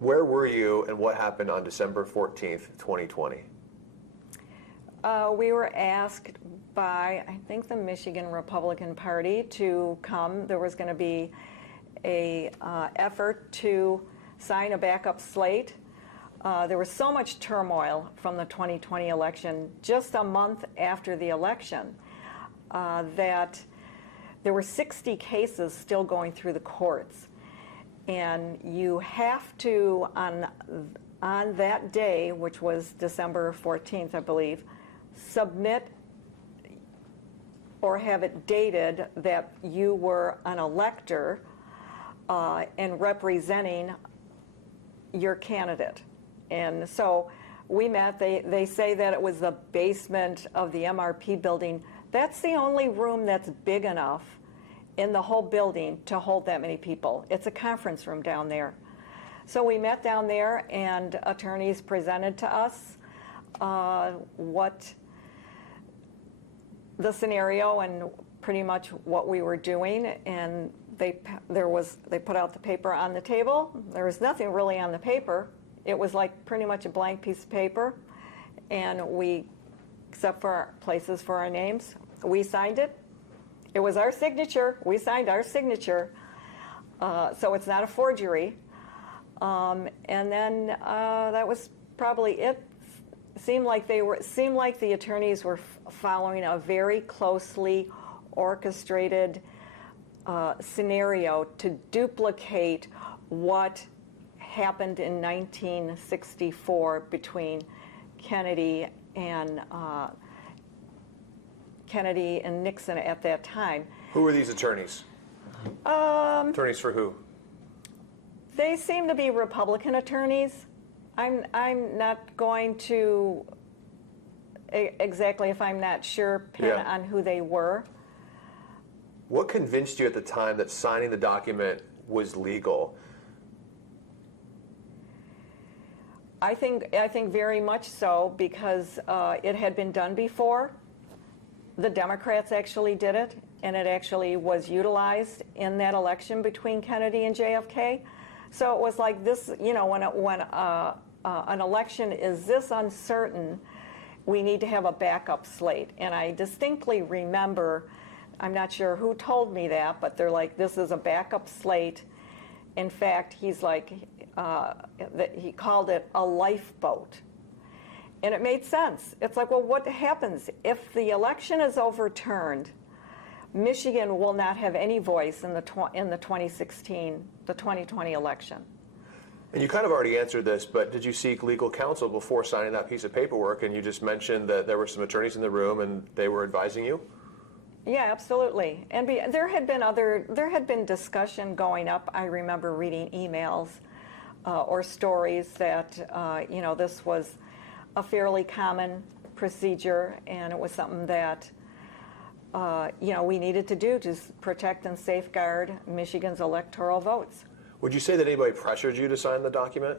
Where were you and what happened on December 14th, 2020? We were asked by, I think, the Michigan Republican Party to come. There was going to be a effort to sign a backup slate. There was so much turmoil from the 2020 election, just a month after the election, that there were 60 cases still going through the courts. And you have to, on that day, which was December 14th, I believe, submit or have it dated that you were an elector and representing your candidate. And so we met. They say that it was the basement of the MRP building. That's the only room that's big enough in the whole building to hold that many people. It's a conference room down there. So we met down there, and attorneys presented to us what the scenario and pretty much what we were doing, and they put out the paper on the table. There was nothing really on the paper. It was like pretty much a blank piece of paper, and we, except for places for our names, we signed it. It was our signature. We signed our signature, so it's not a forgery. And then that was probably it. Seemed like the attorneys were following a very closely orchestrated scenario to duplicate what happened in 1964 between Kennedy and Nixon at that time. Who were these attorneys? Attorneys for who? They seem to be Republican attorneys. I'm not going to exactly, if I'm not sure, pin on who they were. What convinced you at the time that signing the document was legal? I think very much so, because it had been done before. The Democrats actually did it, and it actually was utilized in that election between Kennedy and JFK. So it was like this, you know, when an election is this uncertain, we need to have a backup slate. And I distinctly remember, I'm not sure who told me that, but they're like, this is a backup slate. In fact, he's like, he called it a lifeboat. And it made sense. It's like, well, what happens if the election is overturned? Michigan will not have any voice in the 2020 election. And you kind of already answered this, but did you seek legal counsel before signing that piece of paperwork? And you just mentioned that there were some attorneys in the room and they were advising you? Yeah, absolutely. And there had been discussion going up. I remember reading emails or stories that you know, this was a fairly common procedure, and it was something that you know, we needed to do to protect and safeguard Michigan's electoral votes. Would you say that anybody pressured you to sign the document?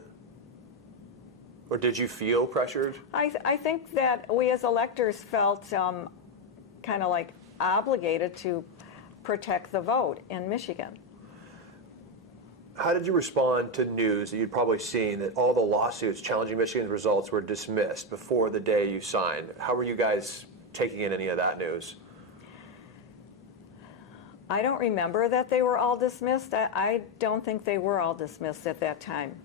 Or did you feel pressured? I think that we as electors felt kind of like obligated to protect the vote in Michigan. How did you respond to news that you'd probably seen that all the lawsuits challenging Michigan's results were dismissed before the day you signed? How were you guys taking in any of that news? I don't remember that they were all dismissed. I don't think they were all dismissed at that time.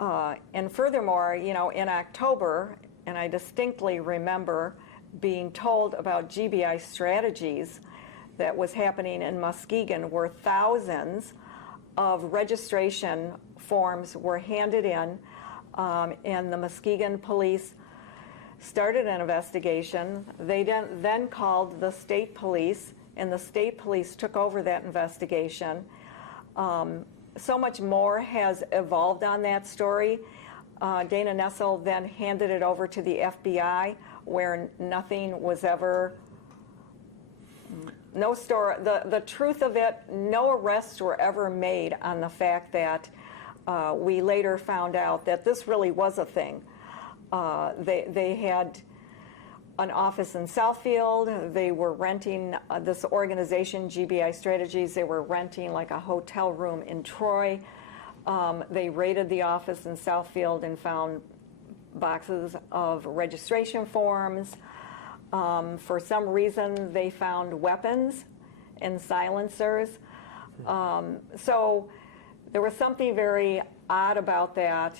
And furthermore, you know, in October, and I distinctly remember being told about GBI strategies that was happening in Muskegon, where thousands of registration forms were handed in, and the Muskegon police started an investigation. They then called the state police, and the state police took over that investigation. So much more has evolved on that story. Dana Nessel then handed it over to the FBI, where nothing was ever, no story, the truth of it, no arrests were ever made on the fact that we later found out that this really was a thing. They had an office in Southfield. They were renting this organization, GBI Strategies. They were renting like a hotel room in Troy. They raided the office in Southfield and found boxes of registration forms. For some reason, they found weapons and silencers. So there was something very odd about that.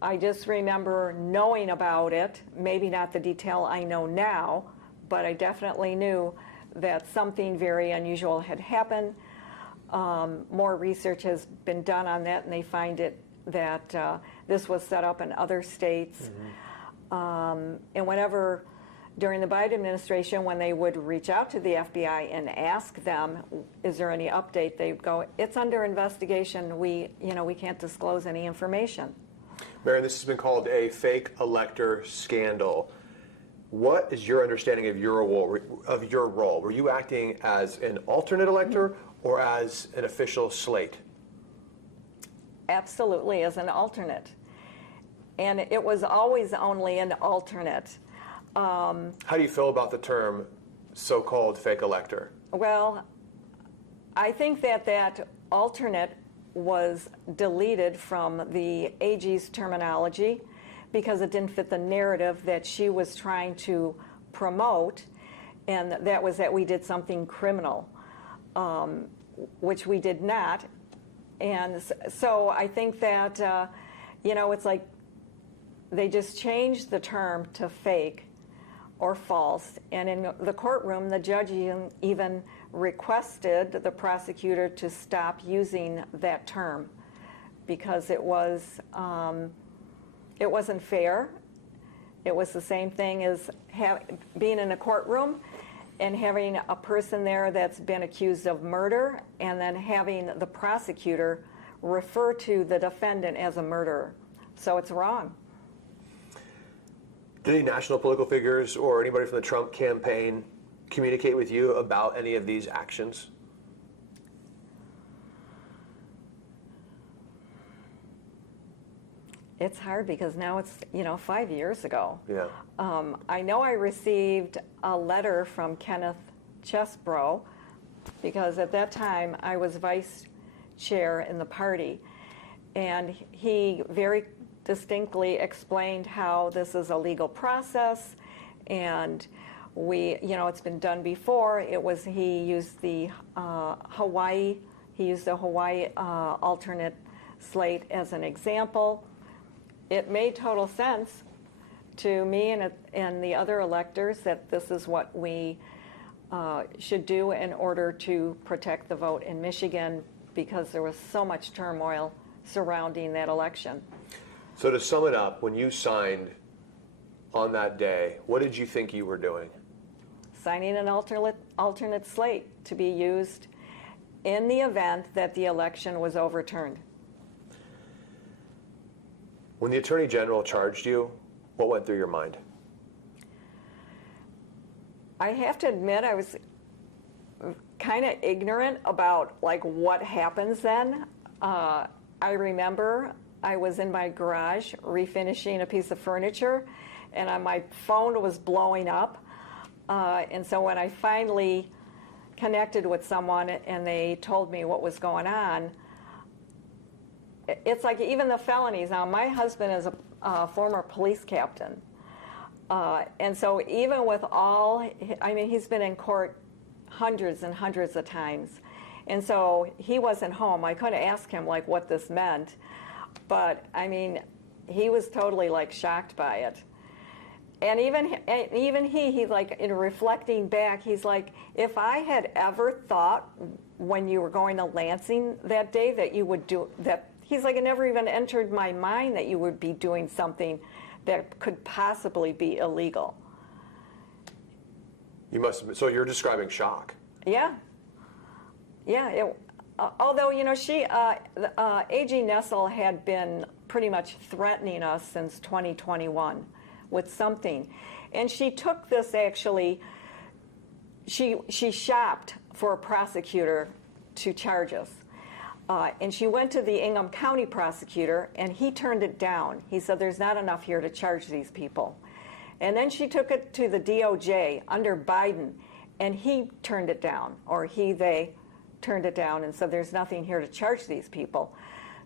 I just remember knowing about it, maybe not the detail I know now, but I definitely knew that something very unusual had happened. More research has been done on that, and they find it that this was set up in other states. And whenever, during the Biden administration, when they would reach out to the FBI and ask them, is there any update, they'd go, it's under investigation, we can't disclose any information. Marian, this has been called a fake elector scandal. What is your understanding of your role? Were you acting as an alternate elector or as an official slate? Absolutely, as an alternate. And it was always only an alternate. How do you feel about the term so-called fake elector? Well, I think that alternate was deleted from the AG's terminology because it didn't fit the narrative that she was trying to promote, and that was that we did something criminal, which we did not. And so I think that, it's like they just changed the term to fake or false. And in the courtroom, the judge even requested the prosecutor to stop using that term because it wasn't fair. It was the same thing as being in a courtroom and having a person there that's been accused of murder and then having the prosecutor refer to the defendant as a murderer. So it's wrong. Did any national political figures or anybody from the Trump campaign communicate with you about any of these actions? It's hard because now it's, 5 years ago. Yeah. I know I received a letter from Kenneth Chesbrough because at that time I was vice chair in the party, and he very distinctly explained how this is a legal process, and it's been done before. He used the Hawaii alternate slate as an example. It made total sense to me and the other electors that this is what we should do in order to protect the vote in Michigan because there was so much turmoil surrounding that election. So to sum it up, when you signed on that day, what did you think you were doing? Signing an alternate slate to be used in the event that the election was overturned. When the Attorney General charged you, what went through your mind? I have to admit I was kind of ignorant about what happens then. I remember I was in my garage refinishing a piece of furniture, and my phone was blowing up. And so when I finally connected with someone and they told me what was going on, it's like even the felonies. Now, my husband is a former police captain. And so even with he's been in court hundreds and hundreds of times. And so he wasn't home. I couldn't ask him what this meant. But he was totally shocked by it. And even he in reflecting back, he's like, if I had ever thought when you were going to Lansing that day that you would do that, he's like, it never even entered my mind that you would be doing something that could possibly be illegal. You must have been, so you're describing shock. Yeah. Yeah. Although, A.G. Nessel had been pretty much threatening us since 2021 with something. And she took this actually, she shopped for a prosecutor to charge us. And she went to the Ingham County prosecutor, and he turned it down. He said, there's not enough here to charge these people. And then she took it to the DOJ under Biden, and he turned it down, or they turned it down and said, there's nothing here to charge these people.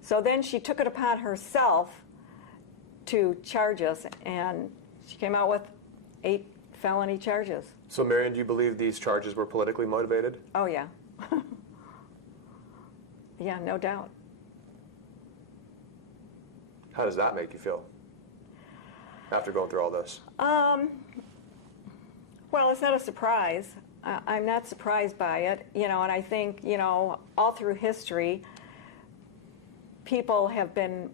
So then she took it upon herself to charge us, and she came out with 8 felony charges. So, Marian, do you believe these charges were politically motivated? Oh, yeah. Yeah, no doubt. How does that make you feel after going through all this? Well, it's not a surprise. I'm not surprised by it, and I think, all through history, people have been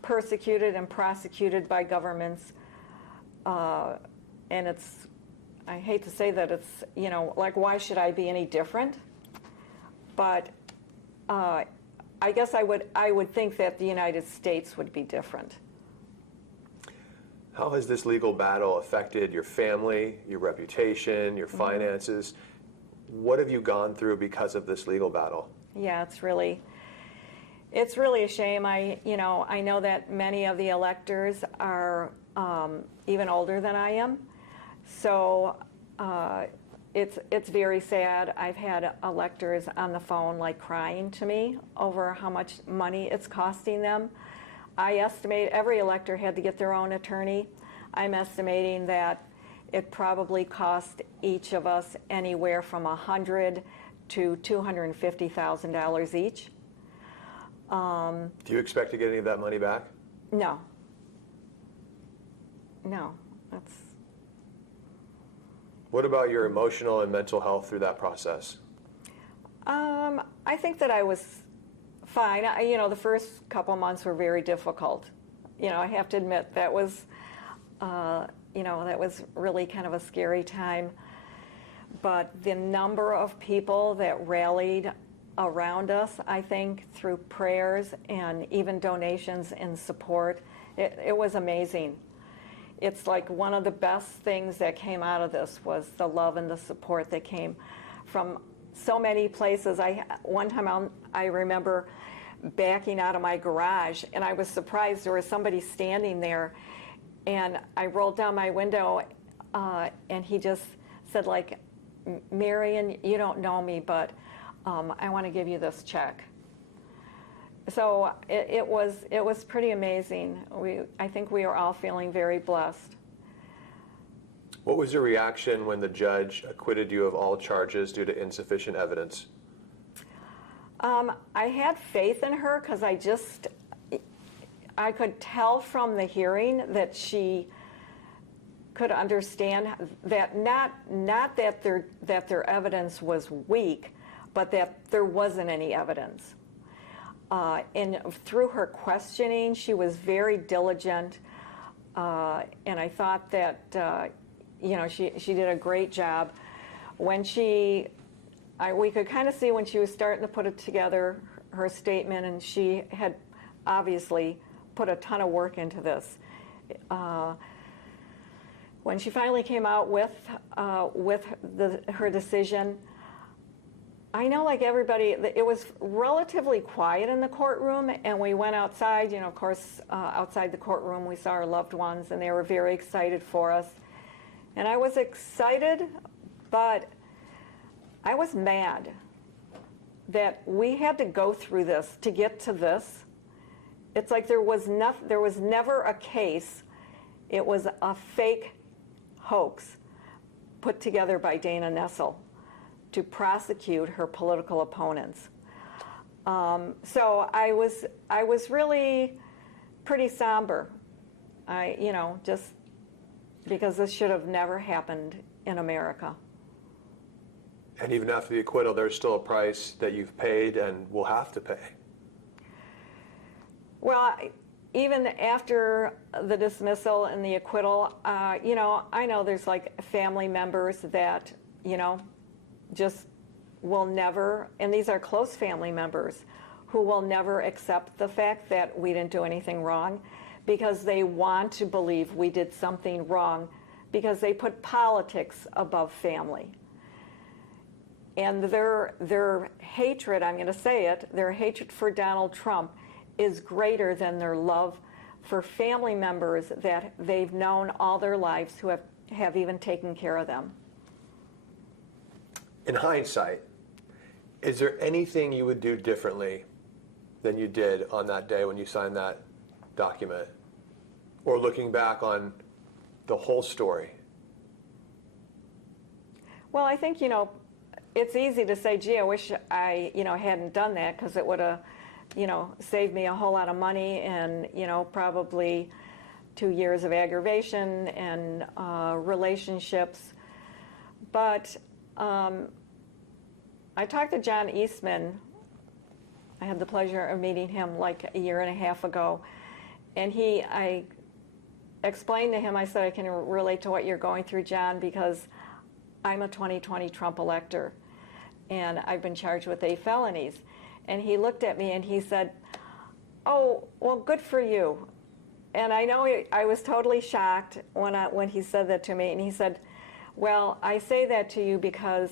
persecuted and prosecuted by governments, and I hate to say that it's, like, why should I be any different? But I guess I would think that the United States would be different. How has this legal battle affected your family, your reputation, your finances? What have you gone through because of this legal battle? Yeah, it's really a shame. I know that many of the electors are even older than I am, so it's very sad. I've had electors on the phone like crying to me over how much money it's costing them. I estimate every elector had to get their own attorney. I'm estimating that it probably cost each of us anywhere from $100,000 to $250,000 each. Do you expect to get any of that money back? No. No, that's... What about your emotional and mental health through that process? I think that I was fine. The first couple months were very difficult. I have to admit that was, that was really kind of a scary time. But the number of people that rallied around us, I think, through prayers and even donations and support, it was amazing. It's like one of the best things that came out of this was the love and the support that came from so many places. One time I remember backing out of my garage, and I was surprised there was somebody standing there, and I rolled down my window, and he just said, like, "Marian, you don't know me, but I want to give you this check." So it was pretty amazing. I think we are all feeling very blessed. What was your reaction when the judge acquitted you of all charges due to insufficient evidence? I had faith in her because I could tell from the hearing that she could understand that not that their evidence was weak, but that there wasn't any evidence. And through her questioning, she was very diligent, and I thought that she did a great job. When we could kind of see when she was starting to put it together, her statement, and she had obviously put a ton of work into this. When she finally came out with her decision, I know, like everybody, it was relatively quiet in the courtroom, and we went outside. Of course, outside the courtroom, we saw our loved ones, and they were very excited for us. And I was excited, but I was mad that we had to go through this to get to this. It's like there was never a case. It was a fake hoax put together by Dana Nessel to prosecute her political opponents. So I was really pretty somber. Just because this should have never happened in America. And even after the acquittal, there's still a price that you've paid and will have to pay. Well, even after the dismissal and the acquittal, I know there's like family members that, just will never, and these are close family members, who will never accept the fact that we didn't do anything wrong because they want to believe we did something wrong because they put politics above family. And their hatred, I'm going to say it, their hatred for Donald Trump is greater than their love for family members that they've known all their lives who have even taken care of them. In hindsight, is there anything you would do differently than you did on that day when you signed that document? Or looking back on the whole story? Well, I think, it's easy to say, gee, I wish I, hadn't done that, because it would have, saved me a whole lot of money and, probably 2 years of aggravation and relationships. But I talked to John Eastman. I had the pleasure of meeting him like a year and a half ago. And I explained to him, I said, I can relate to what you're going through, John, because I'm a 2020 Trump elector, and I've been charged with 8 felonies. And he looked at me and he said, oh, well, good for you. And I know I was totally shocked when he said that to me. And he said, well, I say that to you because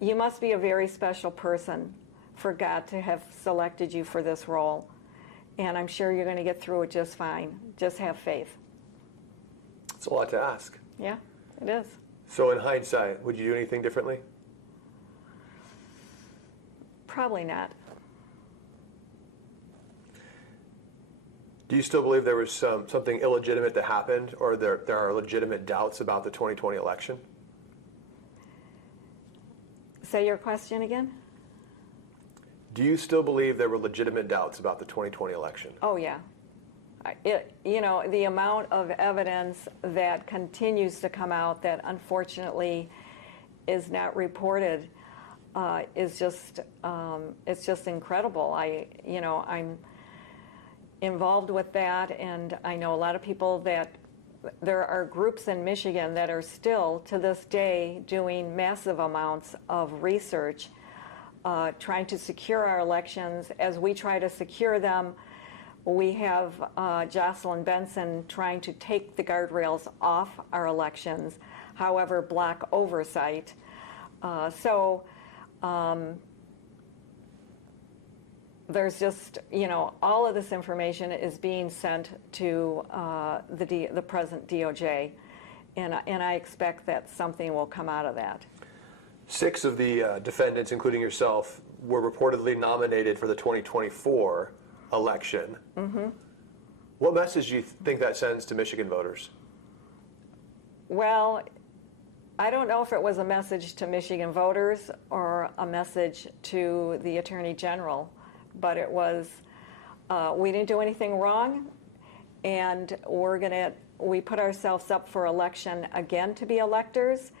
you must be a very special person for God to have selected you for this role. And I'm sure you're going to get through it just fine. Just have faith. It's a lot to ask. Yeah, it is. So in hindsight, would you do anything differently? Probably not. Do you still believe there was something illegitimate that happened, or there are legitimate doubts about the 2020 election? Say your question again? Do you still believe there were legitimate doubts about the 2020 election? Oh, yeah. The amount of evidence that continues to come out that unfortunately is not reported is just, it's just incredible. I'm involved with that, and I know a lot of people that there are groups in Michigan that are still to this day doing massive amounts of research trying to secure our elections. As we try to secure them, we have Jocelyn Benson trying to take the guardrails off our elections, however, block oversight. There's just, all of this information is being sent to the present DOJ, and I expect that something will come out of that. 6 of the defendants, including yourself, were reportedly nominated for the 2024 election. Mm-hmm. What message do you think that sends to Michigan voters? Well, I don't know if it was a message to Michigan voters or a message to the Attorney General, but it was, we didn't do anything wrong, and we put ourselves up for election again to be electors.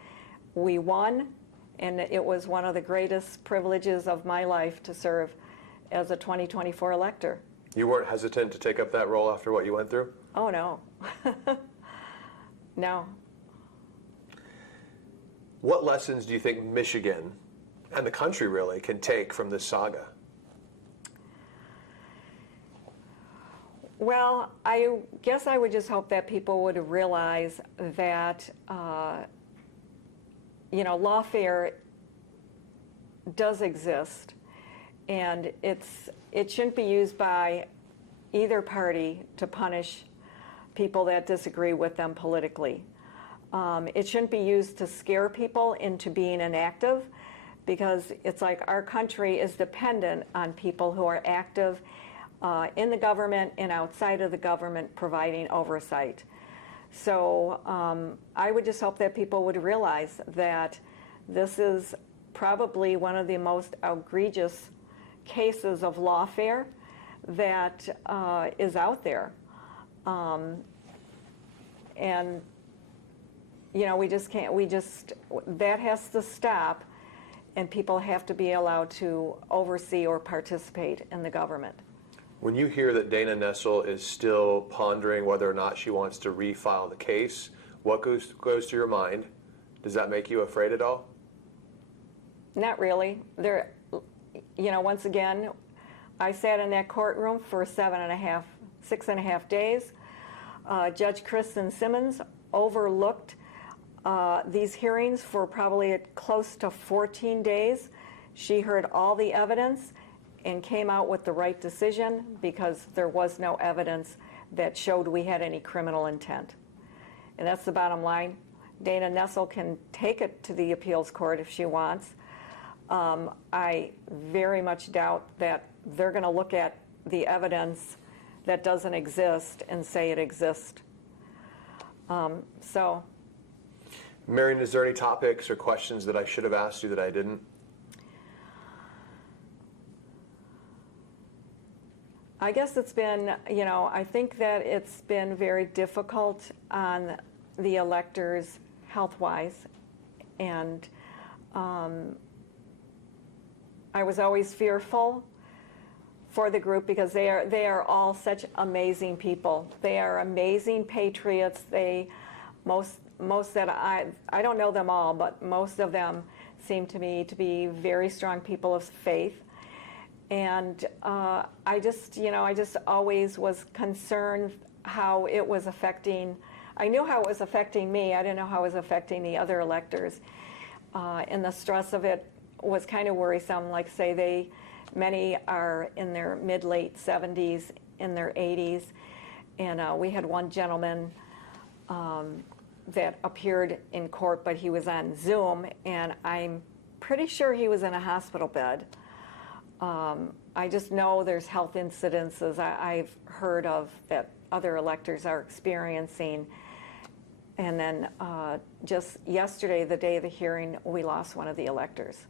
We won, and it was one of the greatest privileges of my life to serve as a 2024 elector. You weren't hesitant to take up that role after what you went through? Oh, no. No. What lessons do you think Michigan, and the country really, can take from this saga? Well, I guess I would just hope that people would realize that, lawfare does exist, and it shouldn't be used by either party to punish people that disagree with them politically. It shouldn't be used to scare people into being inactive, because it's like our country is dependent on people who are active in the government and outside of the government providing oversight. So I would just hope that people would realize that this is probably one of the most egregious cases of lawfare that is out there. And we just can't, that has to stop, and people have to be allowed to oversee or participate in the government. When you hear that Dana Nessel is still pondering whether or not she wants to refile the case, what goes through your mind? Does that make you afraid at all? Not really. Once again, I sat in that courtroom for 6.5 days. Judge Kristen Simmons overlooked these hearings for probably close to 14 days. She heard all the evidence and came out with the right decision, because there was no evidence that showed we had any criminal intent. And that's the bottom line. Dana Nessel can take it to the appeals court if she wants. I very much doubt that they're going to look at the evidence that doesn't exist and say it exists. So, Marian, is there any topics or questions that I should have asked you that I didn't? I guess it's been, I think that it's been very difficult on the electors health-wise. And I was always fearful for the group because they are all such amazing people. They are amazing patriots. Most that I don't know them all, but most of them seem to me to be very strong people of faith. And I just always was concerned how it was affecting. I knew how it was affecting me. I didn't know how it was affecting the other electors. And the stress of it was kind of worrisome. Like, say, many are in their mid-late 70s, in their 80s. And we had one gentleman that appeared in court, but he was on Zoom, and I'm pretty sure he was in a hospital bed. I just know there's health incidences I've heard of that other electors are experiencing. And then just yesterday, the day of the hearing, we lost one of the electors.